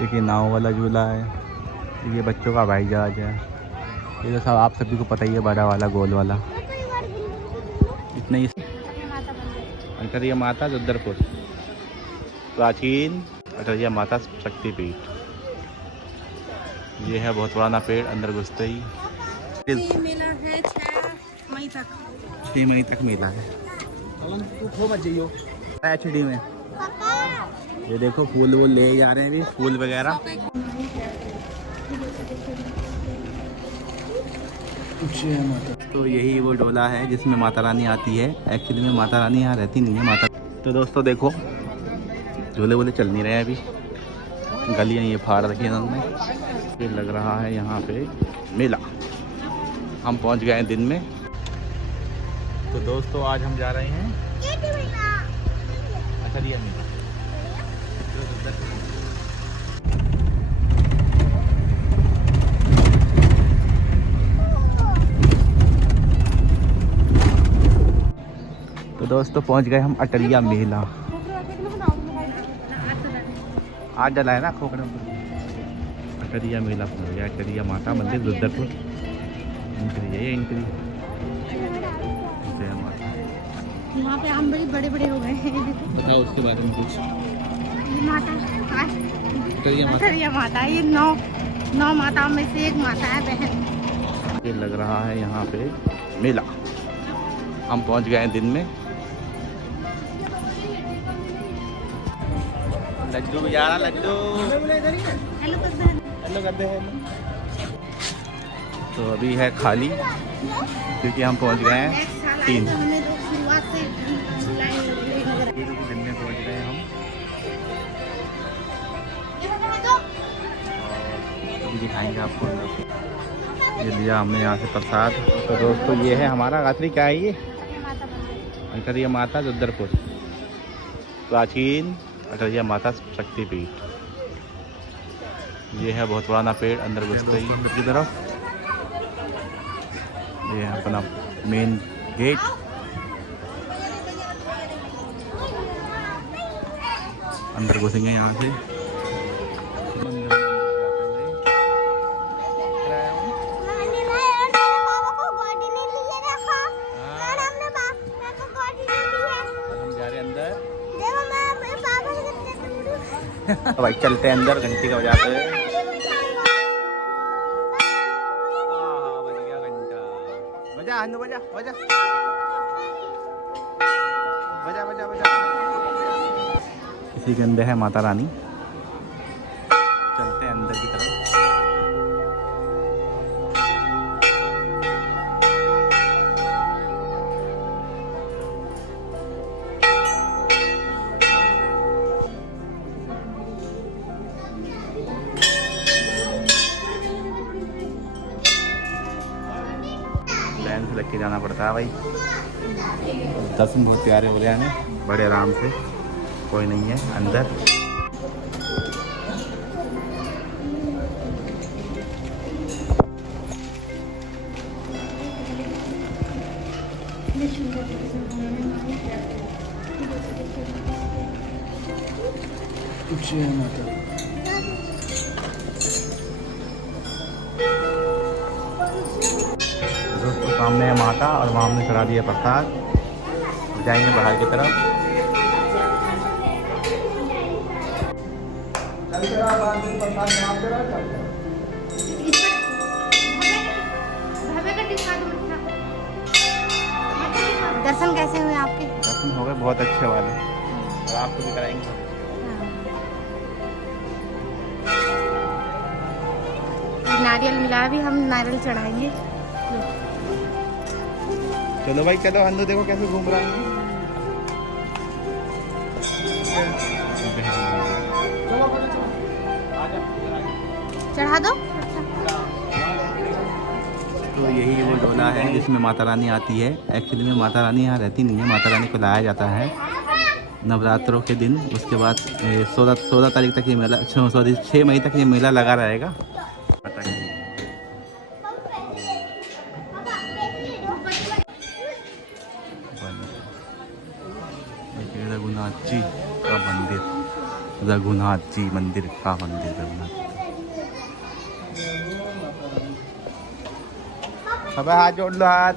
देखिए नाव वाला झूला है, ये बच्चों का हवाई जहाज है। ये तो सब आप सभी को पता ही है, बड़ा वाला गोल वाला। इतना ही। अटरिया माता रुद्रपुर, प्राचीन अटरिया माता शक्तिपीठ। ये है बहुत पुराना पेड़, अंदर घुसते ही। मेला है 6 मई तक। 6 मई तक मेला है एचडी में। ये देखो फूल वूल ले जा रहे हैं अभी, फूल वगैरह। तो यही वो डोला है जिसमें माता रानी आती है। एक्चुअली में माता रानी यहाँ रहती नहीं है माता। तो दोस्तों देखो झूले वूले चल नहीं रहे हैं अभी, गलियाँ ये फाड़ रखी है उन्होंने। ये लग रहा है यहाँ पे मेला। हम पहुँच गए हैं दिन में। तो दोस्तों आज हम जा रहे हैं अटरिया मेला। तो दोस्तों पहुंच गए हम अटरिया मेला। आज डला है ना खोखड़े में। अटरिया मेला पहुंच गया, अटरिया माता मंदिर रुद्रपुर। एंट्री है ये, एंट्री। जय माता। यहाँ पे हम बड़े बड़े बड़े हो गए हैं। बताओ उसके बारे में कुछ। ये माता अटरिया माता, ये नौ माताओं में से एक माता है बहन। ये लग रहा है यहाँ पे मेला। हम पहुंच गए हैं दिन में। लड्डू भी जा रहा, लड्डू हेलो करते हैं। तो अभी है खाली क्योंकि हम पहुंच गए हैं 3 दिन में पहुंच गए हम। और अभी दिखाएंगे आपको। ये लिया हमने यहाँ से प्रसाद। तो दोस्तों ये है हमारा रात्रि, क्या है ये? अटरिया माता रुद्रपुर, प्राचीन अटरिया माता शक्तिपीठ। ये है बहुत पुराना पेड़, अंदर घुसते ही अंदर की तरफ। ये है अपना मेन गेट। अंदर घुसेंगे यहाँ से। भाई चलते हैं अंदर, घंटी का बजाते हुए। बज गया घंटा। बजा हन्नू, बजा बजा बजा बजा बजा। इसी के अंदर है माता रानी। चलते हैं अंदर की तरफ। लाइन से लग के जाना पड़ता है भाई। दर्शन बहुत प्यारे हो रहे हैं हमें, बड़े आराम से। कोई नहीं है अंदर। दोस्तों सामने है माता और वहाँ हमने चढ़ा दिया प्रसाद। जाएंगे बाहर की तरफ। दर्शन कैसे हुए आपके? दर्शन हो गए बहुत अच्छे वाले, और आपको भी कराएंगे। नारियल मिला, भी हम नारियल चढ़ाएंगे। चलो भाई चलो। हन्नू देखो कैसे घूम रहा है। चढ़ा दो। तो यही वो डोला है जिसमें माता रानी आती है। एक्चुअली में माता रानी यहाँ रहती नहीं है, माता रानी को लाया जाता है नवरात्रों के दिन। उसके बाद 16 तारीख तक ये मेला, सॉरी 6 मई तक ये मेला लगा रहेगा। रघुनाथ जी का मंदिर। रघुनाथ जी मंदिर का मंदिर रघुनाथ। अब हाथ जोड़ लो हाथ।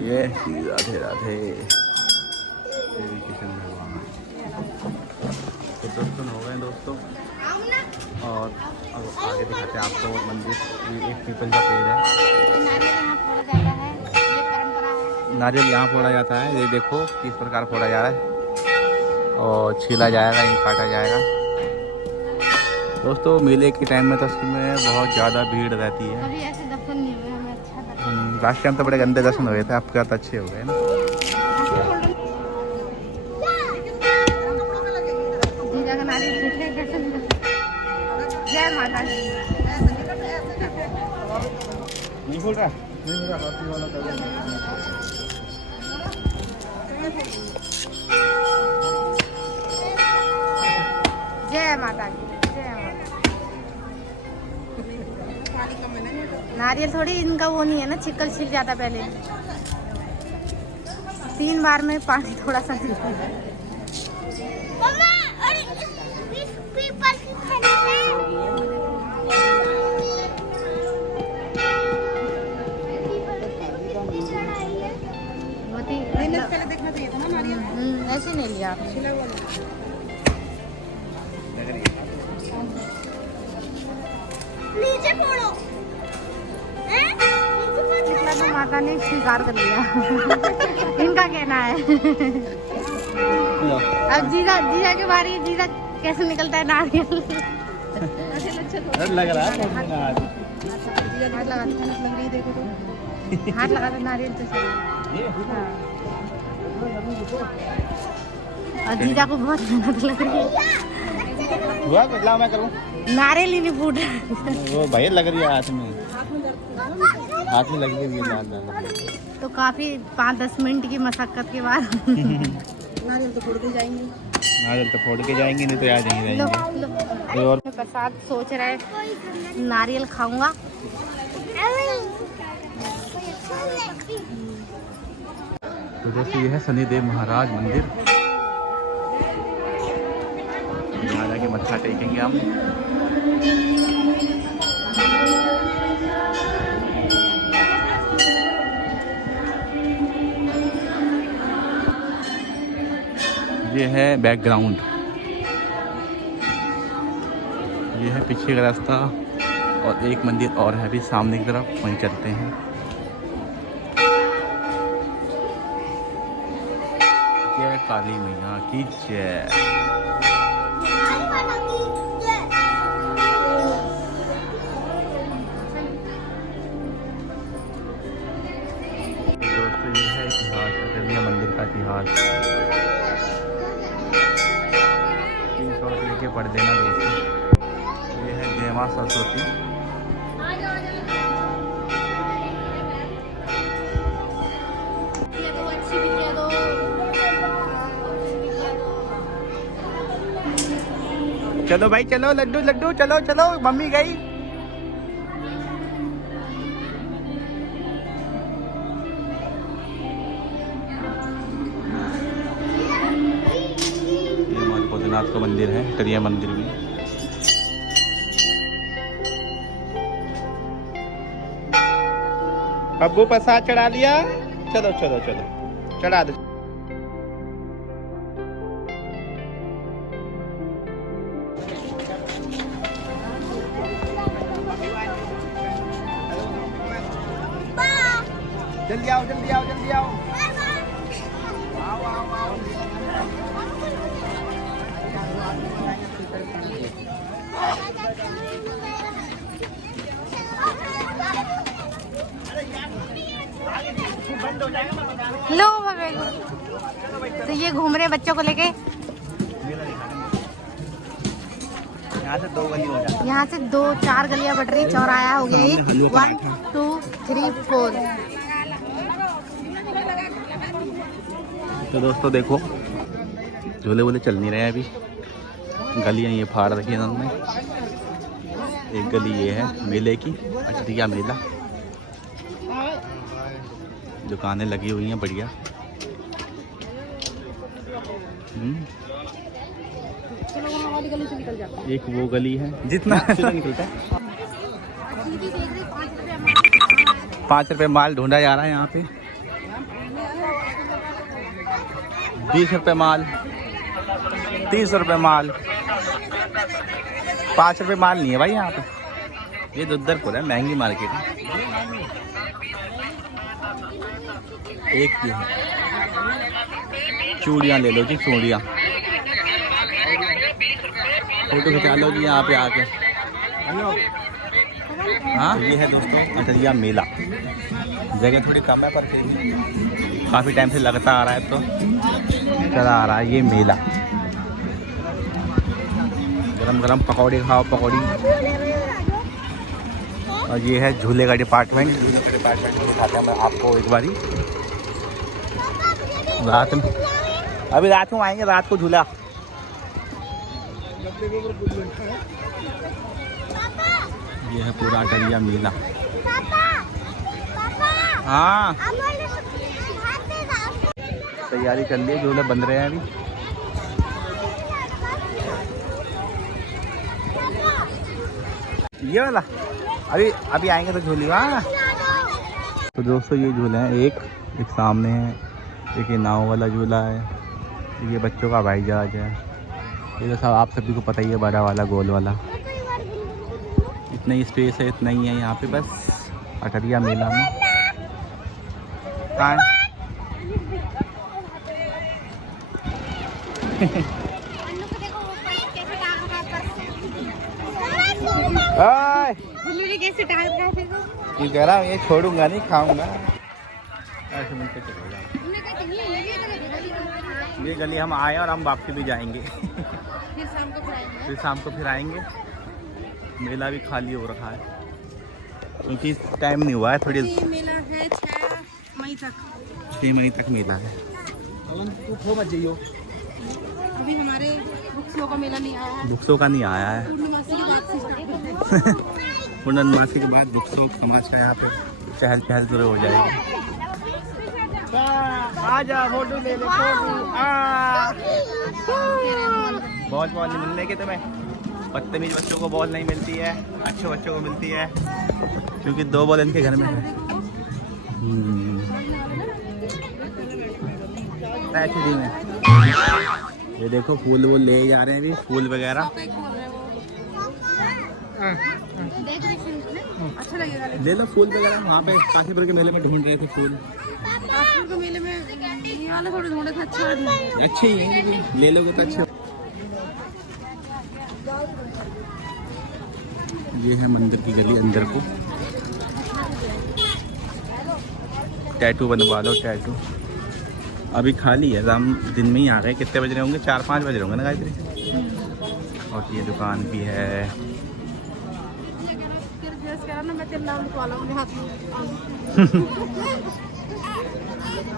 ये राधे राधे देवी कृष्ण भगवान। तो दर्शन हो गए दोस्तों और अब आगे दिखाते हैं आपको मंदिर। ये एक पीपल का पेड़ है। नारियल यहाँ फोड़ा जाता है। ये देखो किस प्रकार फोड़ा जा रहा है और छीला जाएगा, इन काटा जाएगा। दोस्तों मेले के टाइम में तो उसमें बहुत ज़्यादा भीड़ रहती है। अभी ऐसे दर्शन नहीं हुए हमें, अच्छा दर्शन। लास्ट टाइम तो बड़े गंदे दर्शन हुए थे, आपके तो अच्छे हो गए ना। जय माता दी। नहीं बोल रहा जय माता दी। जय माता। नारियल थोड़ी इनका वो नहीं है ना, छिकल छिल जाता पहले। 3 बार में पानी थोड़ा सा पहले देखना चाहिए था ना नारियल। ऐसे नहीं लिया आपने। नीचे फोड़ो। तो माता ने स्वीकार कर लिया। इनका कहना है। अब जीजा के बारे में जीजा कैसे निकलता है नारियल। लग रहा है हाथ लगा था नारियल तो सही। और जीजा को बहुत मेहनत लग रही है। हुआ कितना मैं करूं? नारियल ही नहीं फूट रहा। वो भाई लग रही है हाथ में लग रही है लाल। तो काफी 5-10 मिनट की मशक्कत के बाद नारियल तो फोड़ के जाएंगे। नहीं तो याद नहीं रहेंगे। और प्रसाद सोच रहे नारियल खाऊंगा। तो दोस्तों ये है शनिदेव महाराज मंदिर। यहाँ जाके मत्था टेकेंगे हम। ये है बैकग्राउंड, ये है पीछे का रास्ता और एक मंदिर और है अभी सामने की तरफ, वहीं चलते हैं। जय काली मैया की जय। दोस्तों ये है इतिहास, कटरिया मंदिर का इतिहास। 300 लेके पढ़ देना दोस्तों। ये है जय मां सरस्वती। चलो भाई चलो, लड्डू लड्डू चलो चलो, मम्मी गई। ये हमारे भोलेनाथ का मंदिर है, करिया मंदिर में। अब्बू प्रसाद चढ़ा लिया। चलो चलो चलो चढ़ा दो। जल्दी आओ जल्दी आओ जल्दी आओ। आओ आओ आओ। लो तो ये घूम रहे बच्चों को लेके। यहाँ से 2 गली हो जाती है। यहाँ से 2-4 गलियां बढ़ रही, चौराया हो गया ये। 1 2 3 4। तो दोस्तों देखो झूले वूले चल नहीं रहे हैं अभी। गलियाँ ये फाड़ रखी है इन्होंने। एक गली ये है मेले की, अचरिया मेला। दुकानें लगी हुई हैं बढ़िया। वाली गली से निकल जाता एक वो गली है जितना सीधा निकलता है। 5 रुपये माल ढूंढा जा रहा है यहाँ पे। 20 रुपये माल, 30 रुपये माल, 5 रुपये माल नहीं है भाई यहाँ पे। ये दुद्धरपुर है, महंगी मार्केट है। एक की है चूड़ियाँ ले लो जी, चूड़ियाँ। फोटो खिंचा लो जी यहाँ पे आके। हाँ ये है दोस्तों अटरिया मेला। जगह थोड़ी कम है पर फिर भी काफ़ी टाइम से लगता आ रहा है, तो चला आ रहा है ये मेला। गरम गरम पकौड़ी खाओ, पकौड़ी। और ये है झूले का डिपार्टमेंट। झूले का डिपार्टमेंट में दिखाता हूँ मैं आपको एक बारी। रात में, अभी रात में आएंगे, रात को झूला। ये है पूरा अटरिया मेला। हाँ तैयारी कर ली, झूले बन रहे हैं अभी। ये वाला अभी आएंगे तो झूली। हाँ तो दोस्तों ये झूले हैं, एक सामने है, एक ये नाव वाला झूला है, ये बच्चों का हवाई जहाज है। ये तो सब आप सभी को पता ही है, बड़ा वाला गोल वाला। इतना ही स्पेस है, इतना ही है यहाँ पे बस अटरिया मेला में। कैसे डाल रहा है? ये कह रहा हूँ ये छोड़ूंगा नहीं, खाऊंगा। ऐसे मिलकर चलेगा। ये गली हम आए और हम वापसी भी जाएंगे। फिर शाम को फिर आएंगे। मेला भी खाली हो रखा है क्योंकि टाइम नहीं हुआ है। थोड़ी मेला है 6 मई तक। 6 मई तक मेला है। अभी हमारे बुक्सों का मेला नहीं आया है। बुक्सों का नहीं आया है। पूर्णमासी के बाद से स्टार्ट होता है। पूर्णमासी के बाद बुक्सों समाज का यहाँ पे चहल पहल शुरू हो जाएगी। आजा फोटो ले ले, बॉल नहीं मिलने के तुम्हें। बदतमीज बच्चों को बॉल नहीं मिलती है, अच्छे बच्चों को मिलती है क्योंकि 2 बॉल इनके घर में है। एक्चुअली में ये देखो फूल वो ले जा रहे हैं अभी, फूल वगैरह। अच्छा लगेगा। ले लो फूल वगैरह। वहाँ पे काशीपुर के मेले में ढूंढ रहे थे फूल। काशीपुर के मेले में ये वाला थोड़े ढूंढे थे, अच्छा अच्छे ही है, ले लोगे तो अच्छे। ये है मंदिर की गली अंदर को। टैटू बनवा लो, टैटू। अभी खाली है, हम दिन में ही आ गए। कितने बज रहे होंगे? 4-5 बज रहे होंगे ना गायत्री। और ये दुकान भी है।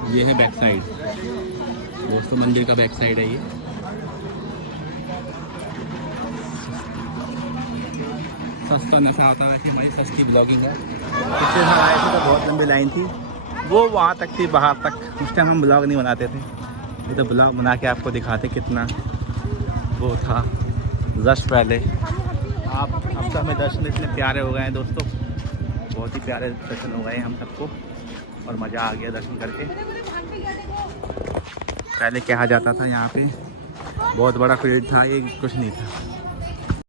ये है बैक साइड दोस्तों, मंदिर का बैक साइड है ये। सस्ता नशा होता है, हमारी सस्ती ब्लॉगिंग है। पिछले साल आए थे तो बहुत लंबी लाइन थी, वो वहाँ तक थी, बाहर तक। उस टाइम हम ब्लॉग नहीं बनाते थे, ये तो ब्लॉग बना के आपको दिखाते कितना वो था रश पहले। अब तो हमें दर्शन इतने प्यारे हो गए हैं दोस्तों, बहुत ही प्यारे दर्शन हो गए हम सबको और मज़ा आ गया दर्शन करके। पहले कहा जाता था यहाँ पे बहुत बड़ा फील्ड था, ये कुछ नहीं था।